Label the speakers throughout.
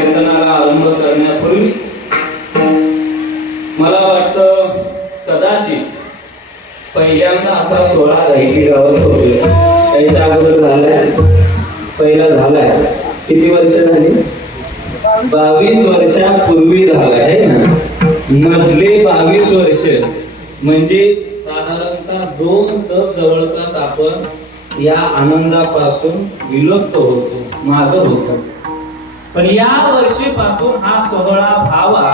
Speaker 1: कीर्तनाला आरंभ करण्यापूर्वी मला वाटतं कदाचित पहिल्यांदा असा सोहळा गायकी गावात होतोय. त्याच्या अगोदर झालाय. पहिला झालाय. किती वर्ष झाली? बावीस वर्षापूर्वी झालाय आहे ना? मधले बावीस वर्ष. म्हणजे साधारणतः दोन तप जवळपास आपण या आनंदापासून विलुप्त होतो माझं होतं. पण या वर्षीपासून हा सोहळा व्हावा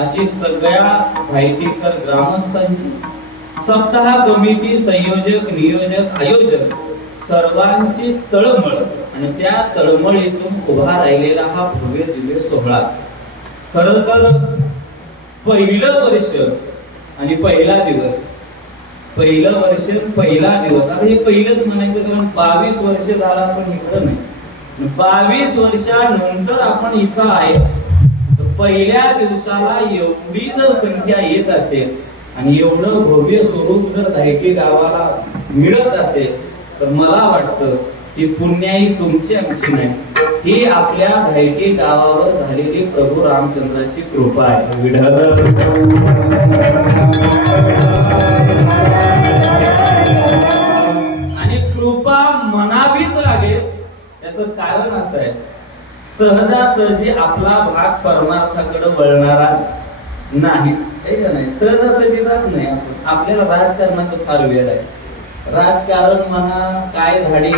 Speaker 1: अशी सगळ्या भायटीकर ग्रामस्थांची सप्ताह कमिटी संयोजक नियोजक आयोजक सर्वांची तळमळ आणि त्या तळमळीतून उभा राहिलेला हा भव्य दिव्य सोहळा. खर तर पहिलं वर्ष आणि पहिला दिवस पहिलं वर्ष पहिला दिवस. आता हे पहिलंच म्हणायचं कारण बावीस वर्ष झाला पण इकडं नाही. बावीस वर्षानंतर आपण इथं आहे. तर पहिल्या दिवसाला एवढी जर संख्या येत असेल आणि एवढं भव्य स्वरूप जर धायटी गावाला मिळत असेल तर मला वाटतं की पुण्याई तुमची आमची नाही. ही आपल्या धायटी गावावर झालेली प्रभू रामचंद्राची कृपा आहे. त्याचं कारण असं आहे सहजासहजी आपला भाग परमार्थाकडे वळणारा नाही. नाही? सहजासहजी जात नाही आपण. आपल्याला राजकारणाचं फार वेळ आहे. राजकारण म्हणा काय झाडी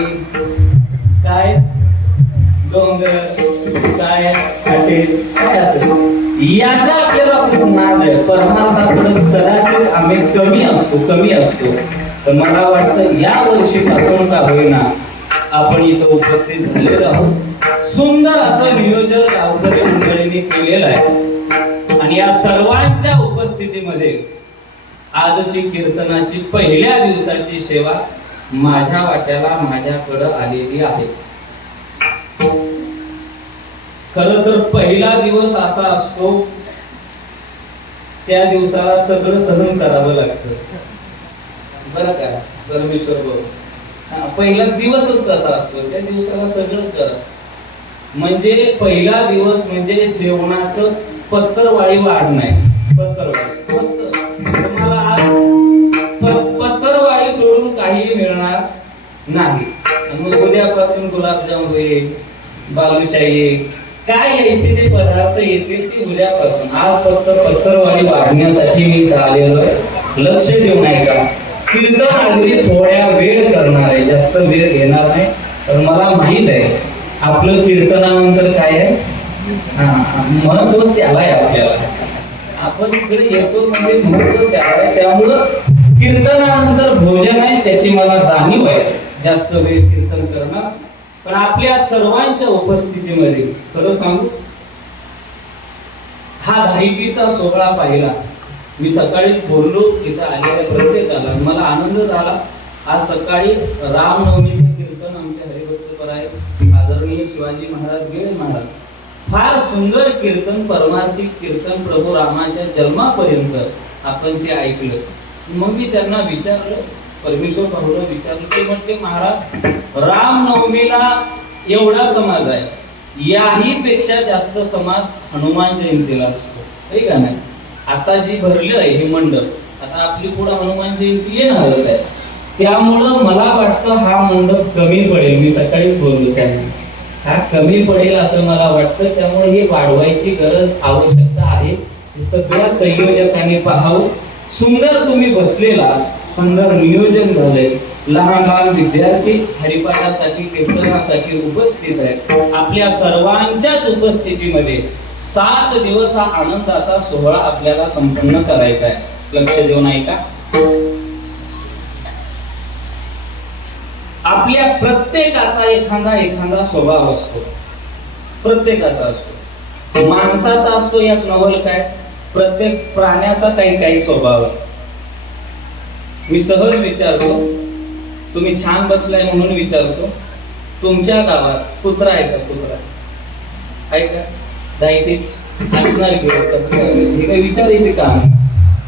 Speaker 1: काय डोंगर काय फाटे काय असेल. याचा आपल्याला खूप नाद आहे. परमार्थाकडे कदाचित आम्ही कमी असतो कमी असतो. तर मला वाटतं या वर्षीपासून का होईना आपण इथं उपस्थित झालेलो आहोत. सुंदर असं नियोजन गावकरी मंडळींनी केलेलं आहे. आणि या सर्वांच्या उपस्थितीमध्ये आजची कीर्तनाची पहिल्या दिवसाची सेवा माझ्या वाट्याला माझ्याकडं आलेली आहे. खर तर पहिला दिवस असा असतो त्या दिवसाला सगळं सहन करावं लागतं. बरं का? परमेश्वर बरोबर. पहिला दिवसच तसा असतो. त्या दिवसाला सगळं करा. म्हणजे पहिला दिवस म्हणजे जेवणाचं पत्तरवाळी वाढ नाही. पत्तरवाळी तुम्हाला पत्तरवाळी सोडून काही मिळणार नाही. मग उद्यापासून गुलाबजाम होईल बालुशाही काय यायचे ते पदार्थ येतील ते उद्यापासून. आज फक्त पत्तरवाळी वाढण्यासाठी मी आलेलो लक्ष देऊन ऐका कीर्तन अगदी थोड्या वेळ जास्त वेळ घेणार नाही. तर मला माहीत आहे आपलं कीर्तनानंतर काय आहे? हा, महत्त्व त्याला आहे आपल्याला. आपण इकडे येतो म्हणजे महत्त्व त्याला आहे. त्यामुळं कीर्तनानंतर भोजन आहे त्याची मला जाणीव आहे. जास्त वेळ कीर्तन करणार. पण आपल्या सर्वांच्या उपस्थितीमध्ये खरं सांगू हा धायटीचा सोहळा पाहिला. मी सकाळीच बोललो इथं आलेल्या प्रत्येकाला. आणि मला आनंद झाला. आज सकाळी रामनवमीचे कीर्तन आमचे हरिभक्त आहे. आदरणीय शिवाजी महाराज गेळे महाराज. फार सुंदर कीर्तन परमार्थिक कीर्तन प्रभू रामाच्या जन्मापर्यंत आपण ते ऐकलं. मग मी त्यांना विचारलं परमेश्वर भाऊला विचारलं ते म्हटले महाराज रामनवमीला एवढा समाज आहे. याही पेक्षा जास्त समाज हनुमान जयंतीला असतो. हे का नाही? आता जी भरली आहे हे मंडळ आता आपली पुढे हनुमान जयंती येणारच आहे. त्यामुळं मला वाटतं हा मंडप कमी पडेल. मी सकाळीच बोललो त्यांना. हा कमी पडेल असं मला वाटतं. त्यामुळे हे वाढवायची गरज आवश्यकता आहे. सगळ्या संयोजकांनी पाहावं. सुंदर तुम्ही बसलेला सुंदर नियोजन झालंय. लहान लहान विद्यार्थी हरिपाठासाठी कीर्तनासाठी उपस्थित आहेत. आपल्या सर्वांच्याच उपस्थितीमध्ये सात दिवस हा आनंदाचा सोहळा आपल्याला संपन्न करायचा आहे. लक्ष देऊन ऐका आपल्या प्रत्येकाचा एखादा एखादा स्वभाव असतो. प्रत्येकाचा असतो. माणसाचा असतो यात नवल काय? प्रत्येक प्राण्याचा काही काही स्वभाव आहे. मी सहज विचारतो तुम्ही छान बसलाय म्हणून विचारतो तुमच्या गावात कुत्रा आहे का कुत्रा? आहे का? जायचे असणार हे काही विचारायचे काम नाही.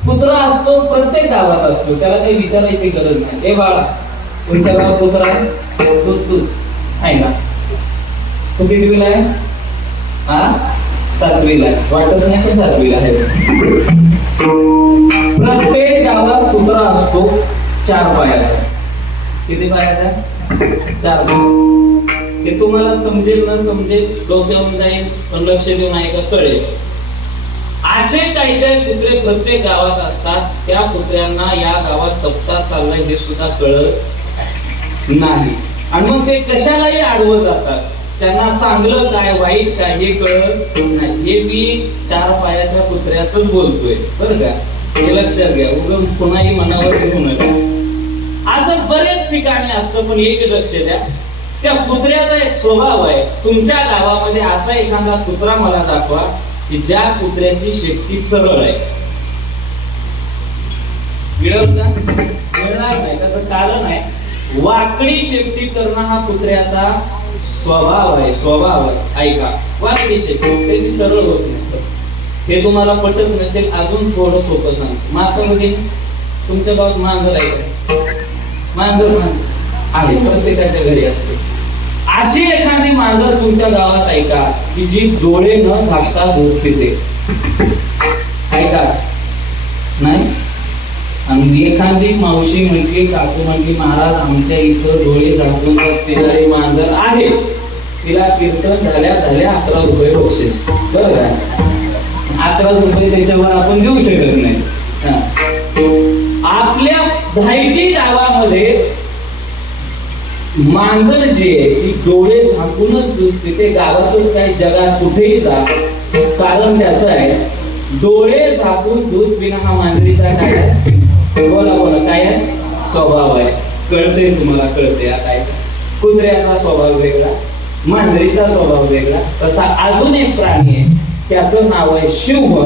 Speaker 1: कुत्रा असतो प्रत्येक गावात असतो त्याला काही विचारायची गरज नाही. ए बाळा तुमच्या गावात कुत्रा आहे तूच तूच आहे ना तू किती आहे? हा? सातवीला आहे. वाटत नाही पण सातवीला आहे? प्रत्येक गावात कुत्रा असतो चार पायाचा. किती पायाचा? चार पायाचा. हे तुम्हाला समजेल न समजेल डोक्यावर जाईल पण लक्ष देऊन ऐका कळेल. असे काही काही कुत्रे प्रत्येक गावात असतात. त्या कुत्र्यांना या गावात सप्ताह चाललाय हे सुद्धा कळत नाही. आणि मग ते कशालाही आडवं जातात. त्यांना चांगलं काय वाईट काय हे कळत नाही. हे मी चार पायाच्या कुत्र्याच बोलतोय. बरं का? हे लक्षात घ्या. उगम कुणाही मनावर घेऊ नका. असं बरेच ठिकाणी असतं पण एक लक्ष द्या. त्या कुत्र्याचा एक स्वभाव आहे. तुमच्या गावामध्ये असा एखादा कुत्रा मला दाखवा की ज्या कुत्र्याची शेती सरळ आहे. मिळवता मिळणार नाही. त्याचं कारण आहे. वाकडी शेपटी करणं हा कुत्र्याचा स्वभाव आहे स्वभाव आहे. ऐका वाकडी शेपटी त्याची सरळ होत नाही. हे तुम्हाला पटत नसेल अजून थोडं सोपं सांगतो. मातामध्ये तुमच्या बाबत मांजर आहे का? मांजर आहे प्रत्येकाच्या घरी असते. अशी एखादी मांजर तुमच्या गावात ऐका की जी डोळे न झाकता दूध पिते ऐका नाही आणि एखादी मावशी म्हटली काकू म्हटली महाराज आमच्या इथं डोळे झाकून पिणारी मांजर आहे. तिला कीर्तन झाल्या झाल्या अकरा रुपये बक्षीस. बरोबर का? अकरा रुपये त्याच्यावर आपण देऊ शकत नाही. आपल्या धायटी गावामध्ये मांजर जे ती डोळे झाकूनच दूध पिते गावातच काय जगात कुठेही जा. कारण त्याचं आहे डोळे झाकून दूध पिणं हा मांजरीचा काय आहे बोला बोला काय? आहे स्वभाव आहे. कळतंय तुम्हाला कळते आता कुत्र्याचा स्वभाव वेगळा मांजरीचा स्वभाव वेगळा. तसा अजून एक प्राणी आहे. त्याचं नाव आहे शिंह.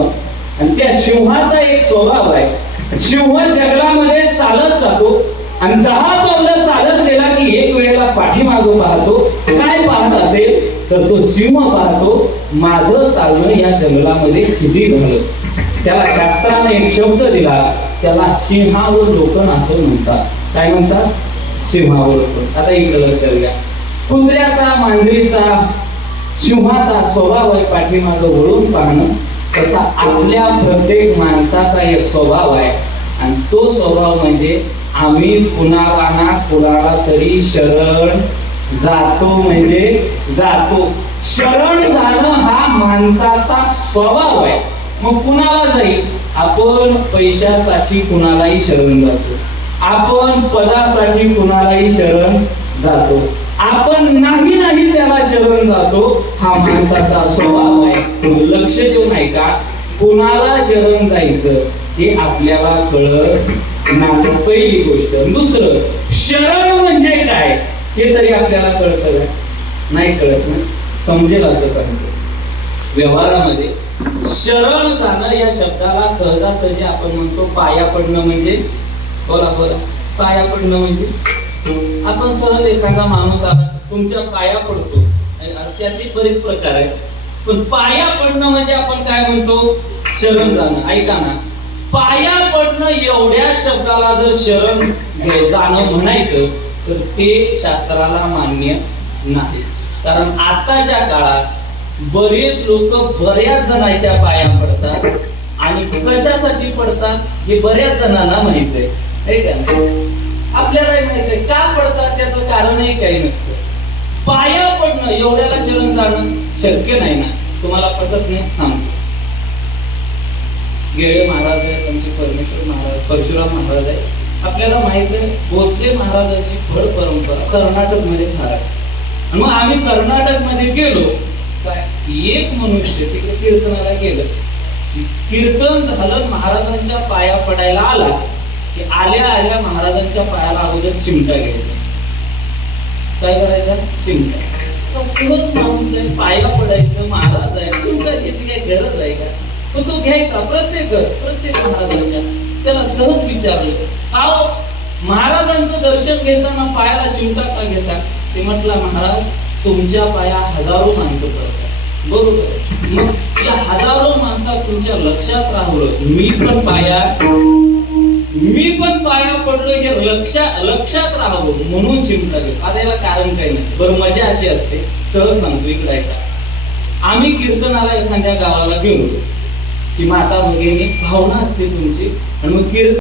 Speaker 1: आणि त्या सिंहाचा एक स्वभाव आहे. सिंह जंगलामध्ये चालत जातो आणि दहा पावलं चालत गेला की एक वेळेला पाठीमागं पाहतो. काय पाहत असेल? तर तो सिंह पाहतो माझं चालणं या जंगलामध्ये किती झालं? त्याला शास्त्राने एक शब्द दिला त्याला सिंहावलोकन असं म्हणतात. काय म्हणतात? सिंहावलोकन आता इकडे लक्षात घ्या कुत्र्याचा मांजरीचा सिंहाचा स्वभाव आहे पाठीमाग वळून पाहणं. तसा आपल्या प्रत्येक माणसाचा एक स्वभाव आहे. आणि तो स्वभाव म्हणजे आम्ही कुणाला ना कुणाला तरी शरण जातो म्हणजे जातो. शरण जाणं हा माणसाचा स्वभाव आहे. मग कुणाला जाईल? आपण पैशासाठी कुणालाही शरण जातो. आपण पदासाठी कुणालाही शरण जातो. आपण नाही नाही त्याला शरण जातो हा माणसाचा स्वभाव आहे. लक्ष देऊन ऐका कुणाला शरण जायचं हे आपल्याला कळत नाही. पहिली गोष्ट. दुसरं शरण म्हणजे काय? हे तरी आपल्याला कळत नाही कळत ना? समजेल असं सांगतो. व्यवहारामध्ये शरण जाणं या शब्दाला सहजासहजी आपण म्हणतो पाया पडणं म्हणजे बोला बोला पाया पडणं म्हणजे? आपण सहज एखादा माणूस आला तुमच्या पाया पडतो. त्यातही बरेच प्रकार आहेत. पण पाया पडणं म्हणजे आपण काय म्हणतो? शरण जाणं. ऐका ना. पाया पडणं एवढ्या शब्दाला जर शरण जाणं म्हणायचं तर ते शास्त्राला मान्य नाही. कारण आताच्या काळात बरेच लोक बऱ्याच जणांच्या पाया पडतात आणि कशासाठी पडतात हे बऱ्याच जणांना माहीत आहे. का आपल्यालाही माहीत आहे. का पडतात त्याचं कारणही काही नसतं. पाया पडणं एवढ्याला शरण जाणं शक्य नाही ना. तुम्हाला पटत नाही? सांगतो. गेळे महाराज आहेत आमचे परमेश्वर महाराज परशुराम महाराज आहेत. आपल्याला माहीत आहे बोधले महाराजाची फळ परंपरा कर्नाटकमध्ये फार आहे. मग आम्ही कर्नाटकमध्ये गेलो एक मनुष्य तिकडे कीर्तनाला गेलं. कीर्तन झालं महाराजांच्या पाया पडायला आला की आल्या आल्या महाराजांच्या पायाला अगोदर चिमटा घ्यायचा. काय करायचा? चिमटा. सहज माणूस आहे पाया पडायचं महाराज आहे चिमटा घ्यायची काय गरज आहे का? पण तो घ्यायचा प्रत्येक प्रत्येक महाराजांच्या. त्याला सहज विचारलं आओ महाराजांचं दर्शन घेताना पायाला चिमटा का घेता? ते म्हटलं महाराज तुमच्या पाया हजारो माणसं पडतात. बरोबर. मग या हजारो माणसात तुमच्या लक्षात राहलं मी पण पाया मी पण पाया पडलो हे लक्षात लक्षात राहावं म्हणून चिमटा घेऊ आता याला कारण काही नसतं बरं मजा अशी असते. सहज सांगतो इकडे ऐका. आम्ही कीर्तनाला एखाद्या गावाला गेलो. की माता भगिनी भावना असते तुमची. आणि मग कीर्तन